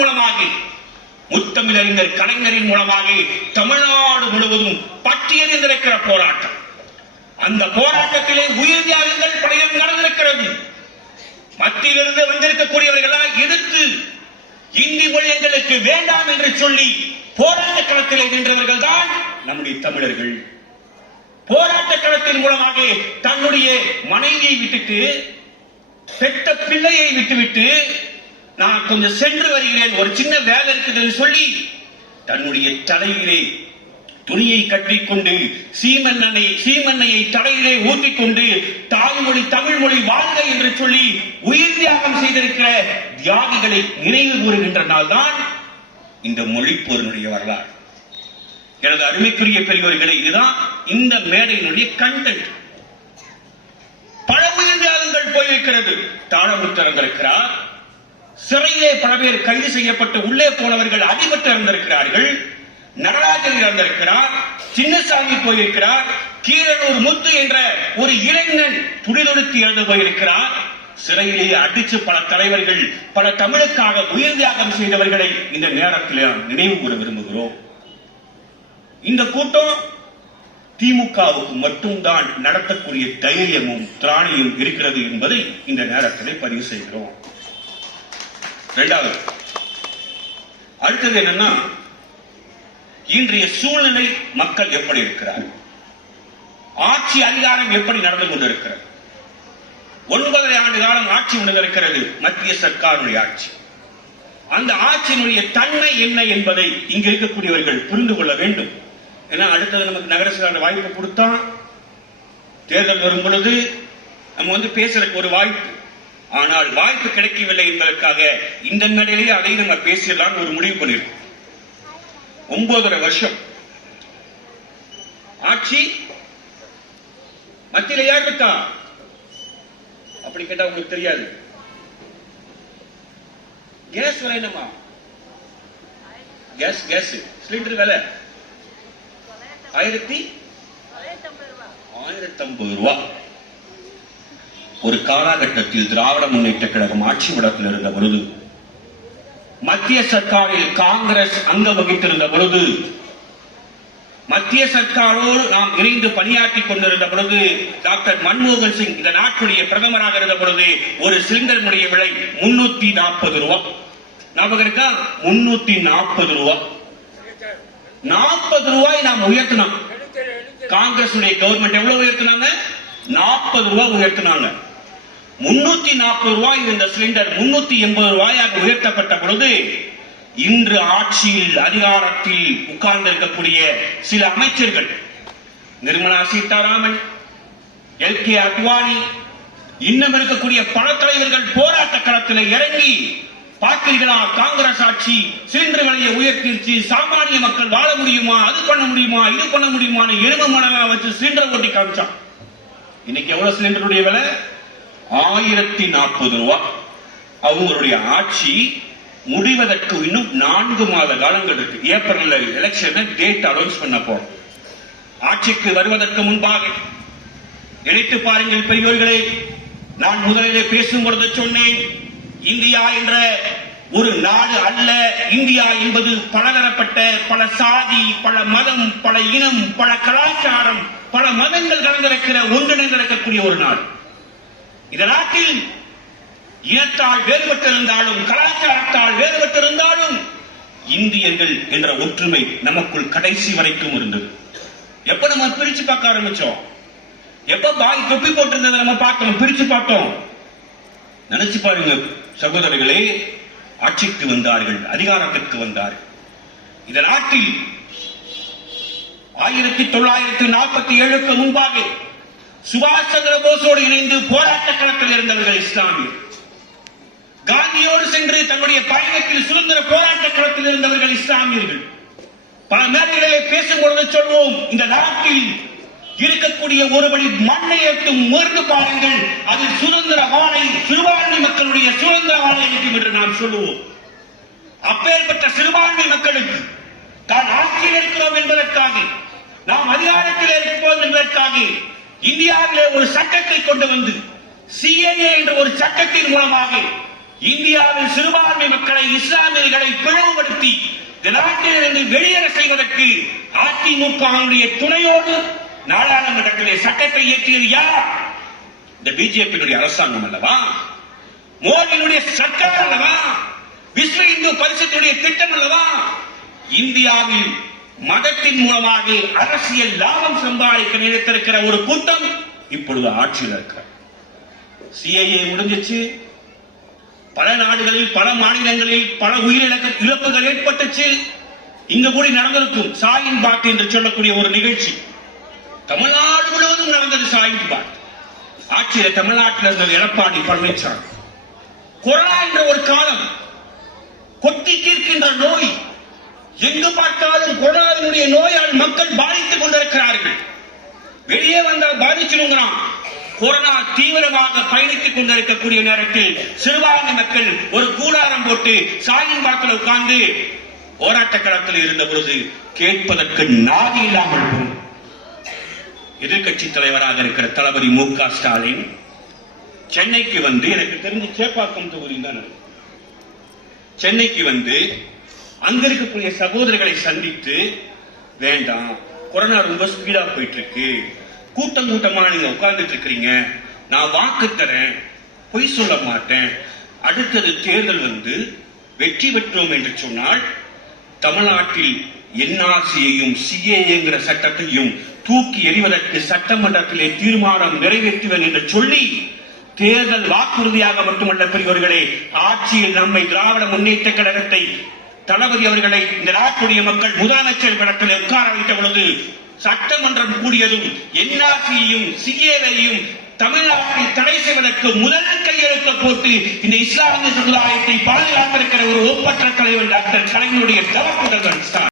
மூலமாக, முத்தமிழறிஞர் கலைஞரின் மூலமாக தமிழ்நாடு முழுவதும் பட்டியலிருந்திருக்கிற போராட்டம். அந்த போராட்டத்திலே உயிர் தியாகங்கள் படையும் நடந்திருக்கிறது. மத்தியிலிருந்து வந்திருக்கக்கூடியவர்களால் எதிர்த்து இந்தி மொழி எங்களுக்கு வேண்டாம் என்று சொல்லி போராட்ட களத்திலே நின்றவர்கள் தான் நம்முடைய தமிழர்கள். போராட்ட களத்தின் மூலமாக தன்னுடைய மனைவியை விட்டுட்டு, பெற்ற பிள்ளையை விட்டுவிட்டு, நான் கொஞ்சம் சென்று வருகிறேன், ஒரு சின்ன வேலை இருக்குதுன்னு சொல்லி தன்னுடைய தலையிலே துணியை கட்டிக்கொண்டு சீமண்ணையை தலையிலே ஊற்றிக்கொண்டு தாய்மொழி தமிழ் மொழி வாழ்க என்று சொல்லி உயிர் தியாகம் செய்திருக்கிற தியாகிகளை நினைவு கூறுகின்ற நாள் தான் இந்த மொழிப்போரினுடைய வரலாறு. எனது அருமைக்குரிய பெரியவர்களை, இதுதான் இந்த மேடையினுடைய கண்டென்ட். பல உயிர் தியாகங்கள் போயிருக்கிறது. தாழமுத்து இறந்திருக்கிறார், சிறையிலே பல பேர் கைது செய்யப்பட்டு உள்ளே போனவர்கள் அடிபட்டு இறந்திருக்கிறார்கள், நடராஜன் இறந்திருக்கிறார், சின்னசாமி போயிருக்கிறார், கீரனூர் முத்து என்ற ஒரு இளைஞன் துடிதொடுத்து இறந்து போயிருக்கிறார். சிறையிலே அடிச்சு பல தலைவர்கள், பல தமிழுக்காக உயிர் தியாகம் செய்தவர்களை இந்த நேரத்தில் நினைவு கூற விரும்புகிறோம். இந்த கூட்டம் திமுகவுக்கு மட்டும்தான் நடத்தக்கூடிய தைரியமும் திராணியும் இருக்கிறது என்பதை இந்த நேரத்தில் பதிவு செய்கிறோம். இரண்டாவது, அடுத்தது என்னன்னா, இன்றைய சூழ்நிலை மக்கள் எப்படி இருக்கிறார், ஆட்சி அதிகாரம் எப்படி நடந்து கொண்டிருக்கிறது. 9 ஆண்டு காலம் ஆட்சி நடந்திருக்கிறது மத்திய சர்க்காருடைய ஆட்சி. அந்த ஆட்சியினுடைய தன்மை என்ன என்பதை இங்க இருக்கக்கூடியவர்கள் புரிந்து கொள்ள வேண்டும். ஏன்னா அடுத்தது நமக்கு நகரசபை வாய்ப்பு கொடுத்தா, தேர்தல் வரும் பொழுது நம்ம பேசுறதுக்கு ஒரு வாய்ப்பு. ஆனால் வாய்ப்பு கிடைக்கவில்லை என்பதற்காக இந்த மேடையிலேயே அதை நம்ம பேசலாம் ஒரு முடிவு பண்ணிருக்கோம். 9.5 வருஷம் ஆட்சி மத்தியில யார் இருக்கா அப்படி கேட்டா உங்களுக்கு தெரியாது. கேஸ் விலை என்னமா? கேஸ் சிலிண்டர் விலை 1050 ரூபாய். ஒரு காலகட்டத்தில் திராவிட முன்னேற்ற கழகம் ஆட்சி படத்தில் இருந்த பொழுது, மத்திய சர்க்காரில் காங்கிரஸ் அங்கம் வகித்திருந்த பொழுது, மத்திய சர்க்காரோடு நாம் இணைந்து பணியாற்றிக் கொண்டிருந்த பொழுது, டாக்டர் மன்மோகன் சிங் இந்த நாட்டுடைய பிரதமராக இருந்த பொழுது ஒரு சிலிண்டருடைய விலை 340 ரூபாய். ஞாபகம் இருக்கா? 340 ரூபாய். 40 ரூபாய் நாம் உயர்த்தினோம். காங்கிரஸ் கவர்மெண்ட் எவ்வளவு உயர்த்தினாங்க? 40 ரூபாய் உயர்த்தினாங்க. 340 ரூபாய் இந்த சிலிண்டர் 380 ரூபாயாக உயர்த்தப்பட்ட பொழுது, இன்று ஆட்சியில் அதிகாரத்தில் உட்கார்ந்திருக்கக்கூடிய சில அமைச்சர்கள், நிர்மலா சீதாராமன், எல்.கே. அத்வானி, இன்னும் இருக்கக்கூடிய பல தலைவர்கள் போராட்ட களத்தில் இறங்கி, பார்த்தீர்களா காங்கிரஸ் ஆட்சி சிலிண்டர் விலையை உயர்த்திருச்சு, சாமானிய மக்கள் வாழ முடியுமா, அது பண்ண முடியுமா, இது பண்ண முடியுமா, எரும மணலா வச்சு சிலிண்டர் ஓட்டி காமிச்சான். இன்னைக்கு எவ்வளவு சிலிண்டருடைய விலை? 1040 ரூபாய். அவங்களுடைய ஆட்சி முடிவதற்கு இன்னும் 4 மாத காலங்கள் இருக்கு. ஏப்ரல் எலெக்ஷன் டேட் அனௌன்ஸ் பண்ண போறோம். ஆட்சிக்கு வருவதற்கு முன்பாக நினைத்து பாருங்கள் பெரியவர்களே. நான் முதலிலே பேசும் பொழுது சொன்னேன், இந்தியா என்ற ஒரு நாடு அல்ல. இந்தியா என்பது பலதரப்பட்ட, பல சாதி, பல மதம், பல இனம், பல கலாச்சாரம், பல மதங்கள் கலந்திருக்கிற, ஒன்றிணைந்திருக்கக்கூடிய ஒரு நாடு. இந்த நாட்டில் இனத்தால் வேறுபட்டிருந்தாலும், கலாச்சாரத்தால் வேறுபட்டிருந்தாலும், இந்தியர்கள் என்ற ஒற்றுமை நமக்குள் கடைசி வரைக்கும் இருந்தது. எப்ப நம்ம பிரிச்சு பார்க்க ஆரம்பிச்சோம்? எப்ப பாய் தொப்பி போட்டிருந்ததை நம்ம பார்த்தோம், பிரிச்சு பார்த்தோம். நினைச்சு பாருங்க சகோதரர்களே, ஆட்சிக்கு வந்தார்கள், அதிகாரத்திற்கு வந்தார்கள். இந்த நாட்டில் 1947க்கு முன்பாக சுபாஷ் சந்திர போஸோடு இணைந்து போராட்ட களத்தில் இருந்தவர்கள் இஸ்லாமியர். காந்தியோடு சென்று தன்னுடைய பயணத்தில் சுதந்திர போராட்ட களத்தில் இருந்தவர்கள் இஸ்லாமியர்கள். பல மேடைகளிலே பேசும்பொழுது சொல்வோம், இந்த நாட்டில் இருக்கக்கூடிய ஒருபடி மண்ணை எட்டும் முயற்சி பாருங்கள், அது சுதந்திர வாழை, சிறுபான்மை மக்களுடைய சுதந்திர வாழை இருக்கும் என்று நாம் சொல்லுவோம். அப்பேற்பட்ட சிறுபான்மை மக்களுக்கு தான் ஆட்சியில் இருக்கிறோம் என்பதற்காக, நாம் அதிகாரத்தில் இருக்கிறோம் என்பதற்காக இந்தியாவிலே ஒரு சட்டத்தை கொண்டு வந்து, சிஏஏ என்ற ஒரு சட்டத்தின் மூலமாக இந்தியாவில் சிறுபான்மை மக்களை இஸ்லாமியர்களை பிளவுபடுத்தி இந்த நாட்டிலிருந்து வெளியேற செய்வதற்கு அதிமுகவுடைய துணையோடு நாடாளுமன்றத்திலே சட்டத்தை இயற்றியது யார்? இந்த பிஜேபியினுடைய அரசாங்கம் அல்லவா? மோடியினுடைய சர்க்கார் அல்லவா? விஸ்வ இந்து பரிஷத்துடைய திட்டம் அல்லவா? இந்தியாவில் மதத்தின் மூலமாக அரசியல் லாபம் சம்பாதிக்க நினைத்திருக்கிற ஒரு கூட்டம் இப்பொழுது ஆட்சியில் இருக்கிறார். சிஏஏ முடிஞ்சிச்சு. பல நாடுகளில் பல மாநிலங்களில் பல இழப்புகள் ஏற்பட்டுச்சு. இங்க கூட நடந்திருக்கும் சாயின் பாத் என்று சொல்லக்கூடிய ஒரு நிகழ்ச்சி. தமிழ்நாடு முழுவதும் நடந்தது சாயின் பாத். ஆட்சியில் தமிழ்நாட்டில் இருந்த எடப்பாடி பழனிசாமி கொரோனா என்ற ஒரு காலம், கொட்டி தீர்க்கின்ற நோய், எங்கு பார்த்தாலும் கொரோனாவினுடைய நோயால் மக்கள் பாதித்துக் கொண்டிருக்கிறார்கள். வெளியே வந்தால் பாதிச்சிருங்கிறான். கொரோனா தீவிரமாக பயணித்துக் கொண்டிருக்கக்கூடிய நேரத்தில் சிறுபான்மை மக்கள் ஒரு கூடாரம் போட்டு சாயின் பாத்தில் உட்கார்ந்து போராட்ட களத்தில் இருந்த பொழுது கேட்பதற்கு நாதி இல்லாமல் போகும். எதிர்கட்சி தலைவராக இருக்கிற தளபதி மு.க. ஸ்டாலின் சென்னைக்கு வந்து, எனக்கு தெரிஞ்சு சேப்பாக்கம் தொகுதி தான், சென்னைக்கு வந்து அங்க இருக்கக்கூடிய சகோதரர்களை சந்தித்து, வேண்டாம், கொரோனா ரொம்ப ஸ்பீடா போயிட்டு இருக்கு, கூட்டம் கூட்டமா நீங்க உட்கார்ந்துட்டு இருக்கிறீங்க, நான் வாக்கு தரேன், பொய் சொல்ல மாட்டேன், அடுத்தது தேர்தல் வந்து வெற்றி பெற்றோம் என்று சொன்னால் தமிழ்நாட்டில் என்ஆர்சியையும் சிஏஏங்கிற சட்டத்தையும் தூக்கி எறிவதற்கு சட்டமன்றத்திலே தீர்மானம் நிறைவேற்றுவேன் என்று சொல்லி தேர்தல் வாக்குறுதியாக மட்டுமல்ல பெரியவர்களே, ஆட்சியில் நம்மை திராவிட முன்னேற்ற கழகத்தை தளபதி அவர்களை இந்த நாட்டுடைய மக்கள் முதலமைச்சர் இடத்தில் உட்கார வைத்த பொழுது சட்டமன்றம் கூடியதும் என்ஆர்சியையும் சிஏவையும் தமிழ்நாட்டில் தடை செய்வதற்கு முதல் கையெழுத்து போட்டு இந்த இஸ்லாமிய சமுதாயத்தை பாதுகாத்திருக்கிற ஒரு ஒப்பற்ற தலைவர் டாக்டர் கலைஞருடைய தவப்புதல்வன்.